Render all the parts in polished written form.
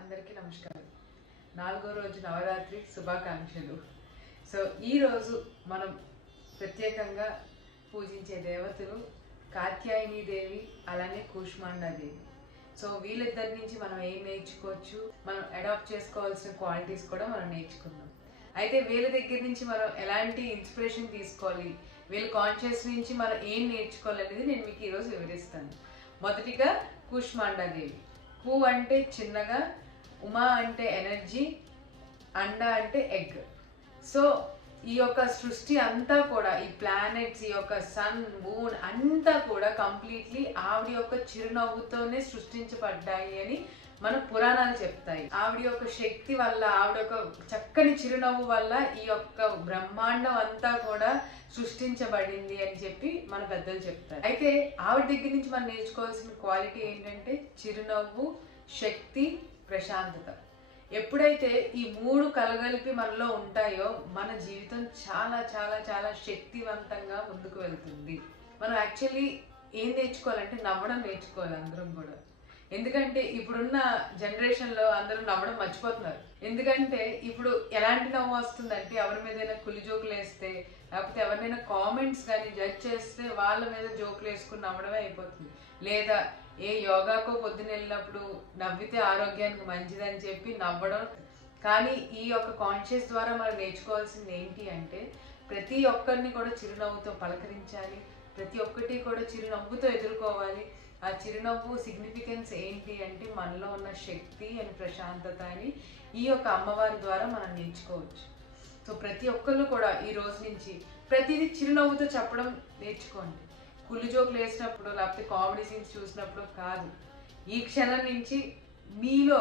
అందరికీ నమస్కారం. 4వ రోజు నవరాత్రి శుభాకాంక్షలు. సో ఈరోజు మనం ప్రత్యేకంగా పూజించే దేవతలు కాత్యాయని దేవి, అలానే కూష్మాండాదేవి. సో వీళ్ళిద్దరి నుంచి మనం ఏం నేర్చుకోవచ్చు, మనం అడాప్ట్ చేసుకోవాల్సిన క్వాలిటీస్ కూడా మనం నేర్చుకుందాం. అయితే వీళ్ళ దగ్గర నుంచి మనం ఎలాంటి ఇన్స్పిరేషన్ తీసుకోవాలి, వీళ్ళ కాన్షియస్ నుంచి మనం ఏం నేర్చుకోవాలనేది నేను మీకు ఈరోజు వివరిస్తాను. మొదటిగా కూష్మాండాదేవి. కు అంటే చిన్నగా, ఉమా అంటే ఎనర్జీ, అండ అంటే ఎగ్. సో ఈ యొక్క సృష్టి అంతా కూడా, ఈ ప్లానెట్స్, ఈ యొక్క సన్, మూన్ అంతా కూడా కంప్లీట్లీ ఆవిడ యొక్క చిరునవ్వుతోనే సృష్టించబడ్డాయి అని మన పురాణాలు చెప్తాయి. ఆవిడ యొక్క శక్తి వల్ల, ఆవిడ యొక్క చక్కని చిరునవ్వు వల్ల ఈ యొక్క బ్రహ్మాండం అంతా కూడా సృష్టించబడింది అని చెప్పి మన పెద్దలు చెప్తారు. అయితే ఆవిడ దగ్గర నుంచి మనం నేర్చుకోవాల్సిన క్వాలిటీ ఏంటంటే చిరునవ్వు, శక్తి, ప్రశాంతత. ఎప్పుడైతే ఈ మూడు కలగలిపి మనలో ఉంటాయో మన జీవితం చాలా చాలా చాలా శక్తివంతంగా ముందుకు వెళ్తుంది. మనం యాక్చువల్లీ ఏం నేర్చుకోవాలంటే నవ్వడం నేర్చుకోవాలి అందరం కూడా. ఎందుకంటే ఇప్పుడున్న జనరేషన్లో అందరూ నవ్వడం మర్చిపోతున్నారు. ఎందుకంటే ఇప్పుడు ఎలాంటి నవ్వు వస్తుందంటే, ఎవరి మీదైనా కులి జోకులు వేస్తే, లేకపోతే ఎవరినైనా కామెంట్స్ కానీ జడ్జ్ చేస్తే వాళ్ళ మీద జోకులు వేసుకుని నవ్వడమే అయిపోతుంది. లేదా ఏ యోగాకో పొద్దున వెళ్ళినప్పుడు నవ్వితే ఆరోగ్యానికి మంచిదని చెప్పి నవ్వడం. కానీ ఈ యొక్క కాన్షియస్ ద్వారా మనం నేర్చుకోవాల్సింది ఏంటి అంటే, ప్రతి ఒక్కరిని కూడా చిరునవ్వుతో పలకరించాలి, ప్రతి ఒక్కటి కూడా చిరునవ్వుతో ఎదుర్కోవాలి. ఆ చిరునవ్వు సిగ్నిఫికెన్స్ ఏంటి అంటే మనలో ఉన్న శక్తి అండ్ ప్రశాంతత అని ఈ యొక్క అమ్మవారి ద్వారా మనం నేర్చుకోవచ్చు. సో ప్రతి ఒక్కళ్ళు కూడా ఈ రోజు నుంచి ప్రతిదీ చిరునవ్వుతో చెప్పడం నేర్చుకోండి. కుళ్ళు జోకులు వేసినప్పుడు, లేకపోతే కామెడీ సీన్స్ చూసినప్పుడు కాదు, ఈ క్షణం నుంచి మీలో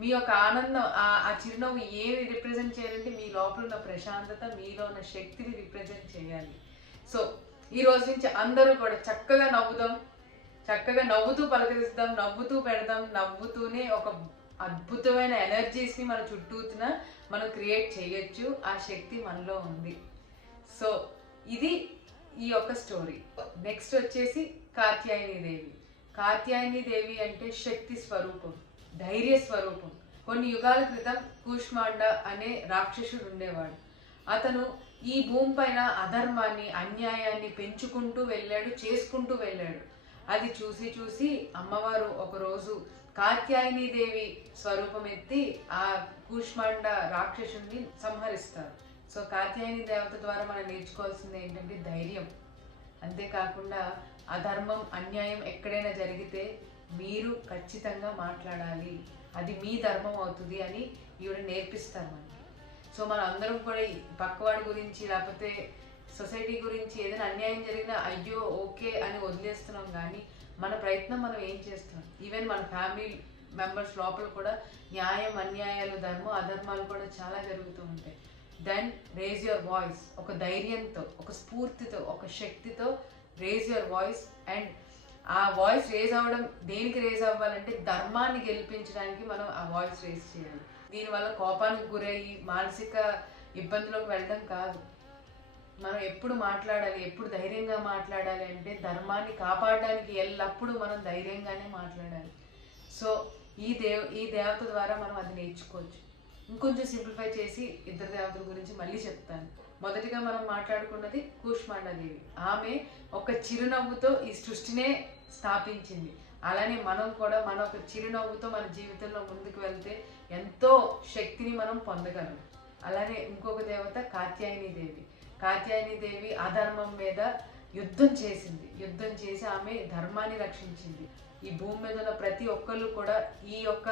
మీ యొక్క ఆనందం, ఆ చిరునవ్వు ఏమి రిప్రజెంట్ చేయాలంటే మీ లోపల ఉన్న ప్రశాంతత, మీలో ఉన్న శక్తిని రిప్రజెంట్ చేయాలి. సో ఈ రోజు నుంచి అందరూ కూడా చక్కగా నవ్వుదాం, చక్కగా నవ్వుతూ పలకరిస్తాం, నవ్వుతూ పెడదాం. నవ్వుతూనే ఒక అద్భుతమైన ఎనర్జీస్ని మన చుట్టూతున మనం క్రియేట్ చేయొచ్చు. ఆ శక్తి మనలో ఉంది. సో ఇది ఈ యొక్క స్టోరీ. నెక్స్ట్ వచ్చేసి కాత్యాయని దేవి. కాత్యాయని దేవి అంటే శక్తి స్వరూపం, ధైర్య స్వరూపం. కొన్ని యుగాల క్రితం కూష్మాండ అనే రాక్షసుడు ఉండేవాడు. అతను ఈ భూమి పైన అధర్మాన్ని, అన్యాయాన్ని పెంచుకుంటూ వెళ్ళాడు, చేసుకుంటూ వెళ్ళాడు. అది చూసి చూసి అమ్మవారు ఒకరోజు కాత్యాయని దేవి స్వరూపం ఎత్తి ఆ కూష్మాండ రాక్షసుని సంహరిస్తారు. సో కాత్యాయని దేవత ద్వారా మనం నేర్చుకోవాల్సింది ఏంటంటే ధైర్యం. అంతేకాకుండా అధర్మం, అన్యాయం ఎక్కడైనా జరిగితే మీరు ఖచ్చితంగా మాట్లాడాలి, అది మీ ధర్మం అవుతుంది అని ఈవిడ నేర్పిస్తారు మనకి. సో మనం అందరం కూడా పక్కవాడి గురించి, లేకపోతే సొసైటీ గురించి ఏదైనా అన్యాయం జరిగినా అయ్యో ఓకే అని వదిలేస్తున్నాం. కానీ మన ప్రయత్నం మనం ఏం చేస్తున్నాం? ఈవెన్ మన ఫ్యామిలీ మెంబర్స్ లోపల కూడా న్యాయం, అన్యాయాలు, ధర్మం, అధర్మాలు కూడా చాలా జరుగుతూ ఉంటాయి. Then raise your voice. ఒక ధైర్యంతో, ఒక స్ఫూర్తితో, ఒక శక్తితో రేజ్ యువర్ వాయిస్. అండ్ ఆ వాయిస్ రేజ్ అవ్వడం దేనికి రేజ్ అవ్వాలంటే ధర్మాన్ని గెలిపించడానికి మనం ఆ వాయిస్ రేజ్ చేయాలి. దీనివల్ల కోపానికి గురయ్యి మానసిక ఇబ్బందులకు వెళ్ళడం కాదు. మనం ఎప్పుడు మాట్లాడాలి, ఎప్పుడు ధైర్యంగా మాట్లాడాలి అంటే ధర్మాన్ని కాపాడడానికి ఎల్లప్పుడూ మనం ధైర్యంగానే మాట్లాడాలి. సో ఈ దేవత ద్వారా మనం అది నేర్చుకోవచ్చు. ఇంకొంచెం సింప్లిఫై చేసి ఇద్దరు దేవతల గురించి మళ్ళీ చెప్తాను. మొదటిగా మనం మాట్లాడుకున్నది కూష్మాండాదేవి. ఆమె ఒక చిరునవ్వుతో ఈ సృష్టినే స్థాపించింది. అలానే మనం కూడా మన ఒక చిరునవ్వుతో మన జీవితంలో ముందుకు వెళ్తే ఎంతో శక్తిని మనం పొందగలం. అలానే ఇంకొక దేవత కాత్యాయని దేవి. కాత్యాయని దేవి అధర్మం మీద యుద్ధం చేసింది. యుద్ధం చేసి ఆమె ధర్మాన్ని రక్షించింది. ఈ భూమి మీద ఉన్న ప్రతి ఒక్కళ్ళు కూడా ఈ యొక్క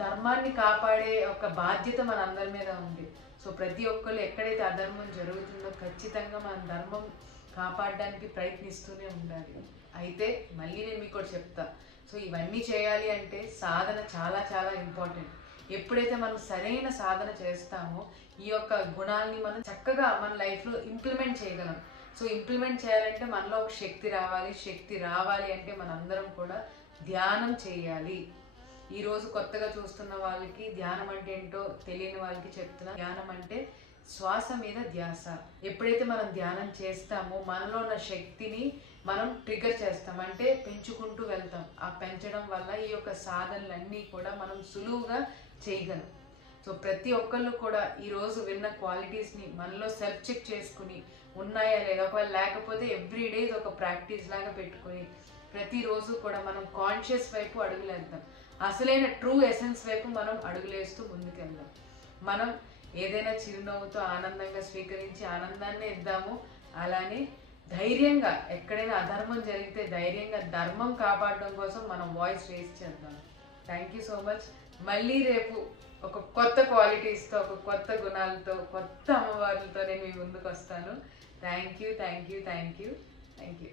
ధర్మాన్ని కాపాడే ఒక బాధ్యత మన అందరి మీద ఉంది. సో ప్రతి ఒక్కళ్ళు ఎక్కడైతే అధర్మం జరుగుతుందో ఖచ్చితంగా మన ధర్మం కాపాడడానికి ప్రయత్నిస్తూనే ఉండాలి. అయితే మళ్ళీ నేను మీకు చెప్తా. సో ఇవన్నీ చేయాలి అంటే సాధన చాలా చాలా ఇంపార్టెంట్. ఎప్పుడైతే మనం సరైన సాధన చేస్తామో ఈ యొక్క గుణాలని మనం చక్కగా మన లైఫ్లో ఇంప్లిమెంట్ చేయగలం. సో ఇంప్లిమెంట్ చేయాలంటే మనలో ఒక శక్తి రావాలి. శక్తి రావాలి అంటే మనందరం కూడా ధ్యానం చేయాలి. ఈరోజు కొత్తగా చూస్తున్న వాళ్ళకి ధ్యానం అంటే ఏంటో తెలియని వాళ్ళకి చెప్తున్నా. ధ్యానం అంటే శ్వాస మీద ధ్యాస. ఎప్పుడైతే మనం ధ్యానం చేస్తామో మనలో ఉన్న శక్తిని మనం ట్రిగర్ చేస్తాం, అంటే పెంచుకుంటూ వెళ్తాం. ఆ పెంచడం వల్ల ఈ యొక్క సాధనలన్నీ కూడా మనం సులువుగా చేయగలం. సో ప్రతి ఒక్కళ్ళు కూడా ఈరోజు విన్న క్వాలిటీస్ని మనలో సెల్ఫ్ చెక్ చేసుకుని ఉన్నాయా లేదా, ఒకవేళ లేకపోతే ఎవ్రీడే ఇది ఒక ప్రాక్టీస్ లాగా పెట్టుకుని ప్రతిరోజు కూడా మనం కాన్షియస్ వైపు అడుగులేద్దాం. అసలైన ట్రూ ఎసెన్స్ వైపు మనం అడుగులేస్తూ ముందుకెళ్దాం. మనం ఏదైనా చిరునవ్వుతో ఆనందంగా స్వీకరించి ఆనందాన్ని ఇద్దాము. అలానే ధైర్యంగా ఎక్కడైనా అధర్మం జరిగితే ధైర్యంగా ధర్మం కాపాడడం కోసం మనం వాయిస్ రేస్ చేద్దాం. Thank you so much. మళ్ళీ రేపు ఒక కొత్త క్వాలిటీస్తో, ఒక కొత్త గుణాలతో, కొత్త అమ్మవార్లతో నేను మీ ముందుకు వస్తాను. Thank you.